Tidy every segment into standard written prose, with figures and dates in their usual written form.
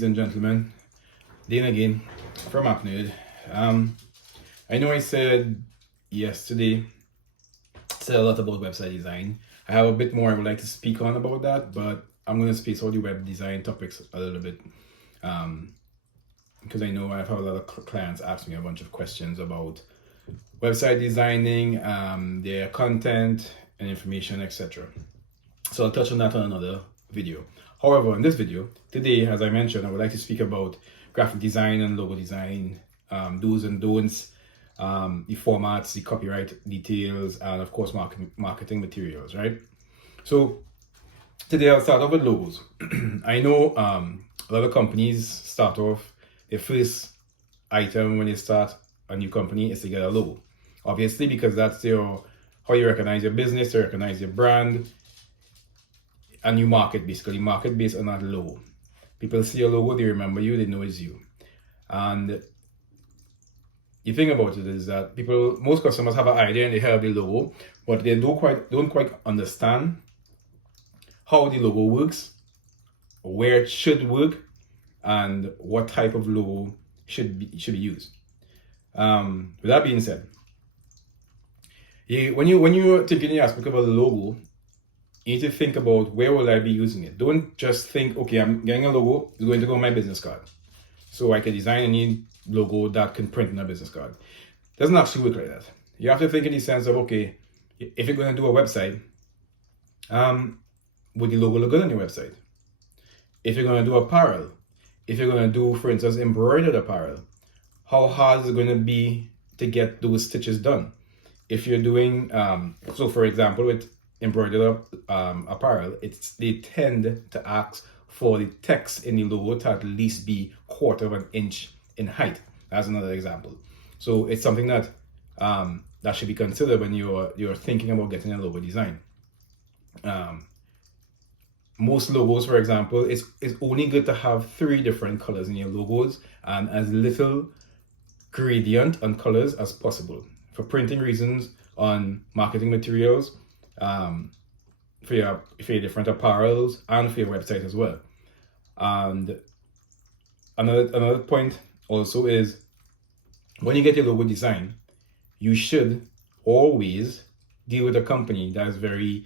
ladies and gentlemen. Then again from AppNerd. I know I said yesterday a lot about website design. I have a bit more I would like to speak on about that, but I'm going to space out the web design topics a little bit because I know I've had a lot of clients ask me a bunch of questions about website designing, their content and information, etc. So I'll touch on that on another video. However, in this video, today, as I mentioned, I would like to speak about graphic design and logo design, do's and don'ts, the formats, the copyright details, and of course, marketing materials, right? So today I'll start off with logos. I know a lot of companies start off, their first item when they start a new company is to get a logo. Obviously, because that's how you recognize your business, to recognize your brand, and you market based on that logo. People see your logo, they remember you, they know it's you. And the thing about it is that most customers have an idea and they have the logo, but they don't quite understand how the logo works, where it should work, and what type of logo should be used. With that being said, when you're thinking the aspect of a logo, you need to think about where will I be using it. Don't just think, okay, I'm getting a logo, it's going to go on my business card. So I can design any logo that can print on a business card. It doesn't actually work like that. You have to think in the sense of, okay, if you're going to do a website, would the logo look good on your website? If you're going to do apparel, if you're going to do, for instance, embroidered apparel, how hard is it going to be to get those stitches done? If you're doing, so for example, with embroidered apparel, they tend to ask for the text in the logo to at least be 1/4 of an inch in height. That's another example. So it's something that that should be considered when you're thinking about getting a logo design. Most logos, for example, it's only good to have 3 different colors in your logos and as little gradient on colors as possible for printing reasons, on marketing materials, for your different apparels, and for your website as well. And another point also is, when you get your logo design, you should always deal with a company that is very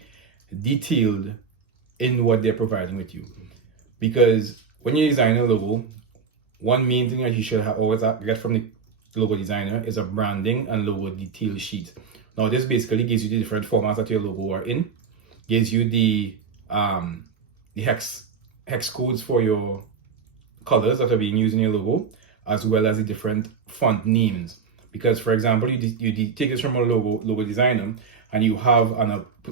detailed in what they're providing with you. Because when you design a logo, one main thing that you should always get from the logo designer is a branding and logo detail sheet. Now, this basically gives you the different formats that your logo are in, gives you the hex codes for your colors that are being used in your logo, as well as the different font names. Because, for example, you take this from a logo designer, and you have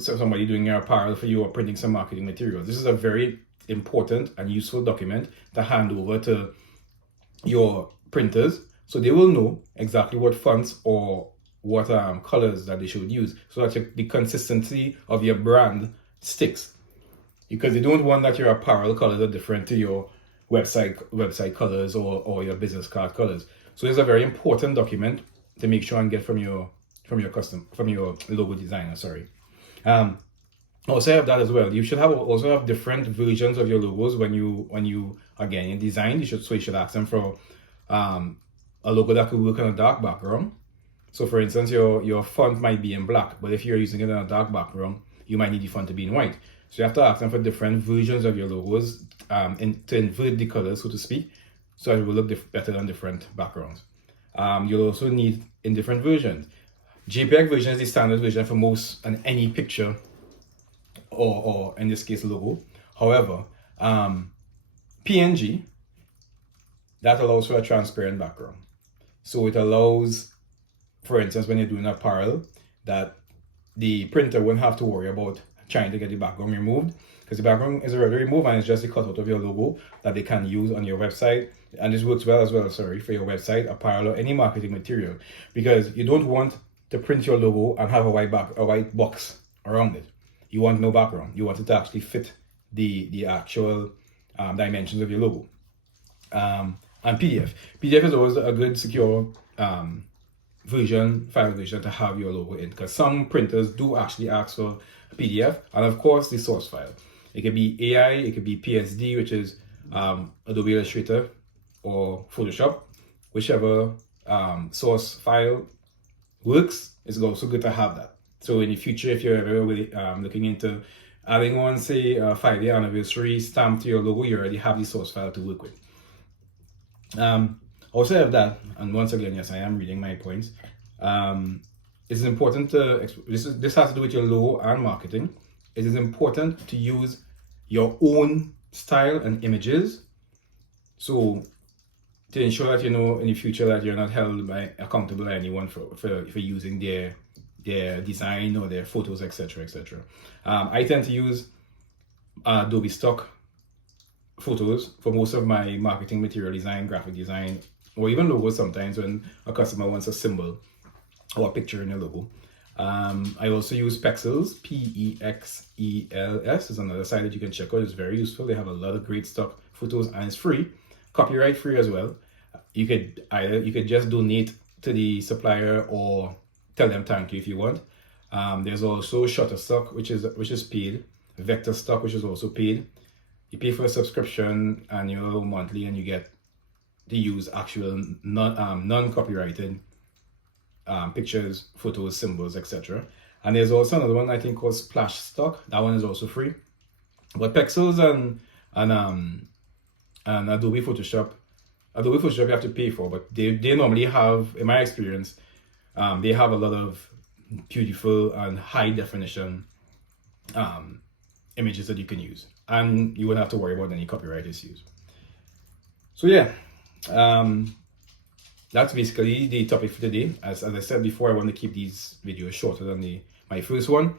somebody doing your apparel for you or printing some marketing materials. This is a very important and useful document to hand over to your printers, so they will know exactly what fonts or what colors that they should use, so that the consistency of your brand sticks. Because they don't want that your apparel colors are different to your website colors or your business card colors. So it's a very important document to make sure and get from your logo designer. Also have that as well. You should also have different versions of your logos when you are getting design. You should ask them for a logo that could work on a dark background. So for instance, your font might be in black, but if you're using it in a dark background, you might need the font to be in white. So you have to ask them for different versions of your logos to invert the colors, so to speak, so it will look better on different backgrounds. You'll also need in different versions. JPEG version is the standard version for most and any picture, or in this case logo. However, PNG, that allows for a transparent background. So it allows, for instance, when you're doing apparel, that the printer won't have to worry about trying to get the background removed, because the background is already removed and it's just the cutout of your logo that they can use on your website. And this works well for your website, apparel, or any marketing material, because you don't want to print your logo and have a white box around it. You want no background. You want it to actually fit the actual dimensions of your logo. And PDF is always a good secure file version to have your logo in, because some printers do actually ask for PDF, and of course the source file. It could be AI, it could be PSD, which is Adobe Illustrator or Photoshop, whichever source file works. It's also good to have that. So in the future, if you're ever really, looking into adding on, say, a 5-year anniversary stamp to your logo, you already have the source file to work with. Also have that, and once again, yes, I am reading my points. It's important to, this has to do with your logo and marketing. It is important to use your own style and images. So to ensure that, in the future that you're not held accountable by anyone for using their design or their photos, etc., etc. I tend to use Adobe stock photos for most of my marketing material design, graphic design, or even logos sometimes when a customer wants a symbol or a picture in a logo. I also use Pexels, Pexels is another site that you can check out. It's very useful. They have a lot of great stock photos and it's free, copyright free as well. You could just donate to the supplier or tell them thank you if you want. There's also Shutterstock, which is paid, Vector Stock, which is also paid. You pay for a subscription annual, monthly, and you get to use actual non-copyrighted pictures, photos, symbols, etc. And there's also another one I think called Splash Stock. That one is also free. But Pexels and Adobe Photoshop you have to pay for, but they normally have, in my experience, they have a lot of beautiful and high definition images that you can use, and you wouldn't have to worry about any copyright issues. So yeah, that's basically the topic for today. As I said before, I want to keep these videos shorter than my first one.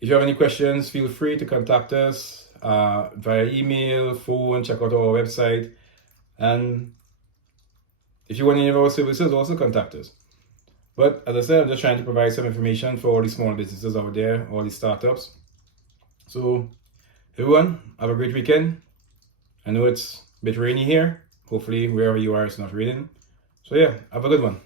If you have any questions, feel free to contact us via email, phone, check out our website. And if you want any of our services, also contact us. But as I said, I'm just trying to provide some information for all the small businesses out there, all the startups. So everyone, have a great weekend. I know it's a bit rainy here. Hopefully wherever you are, it's not raining. So yeah, have a good one.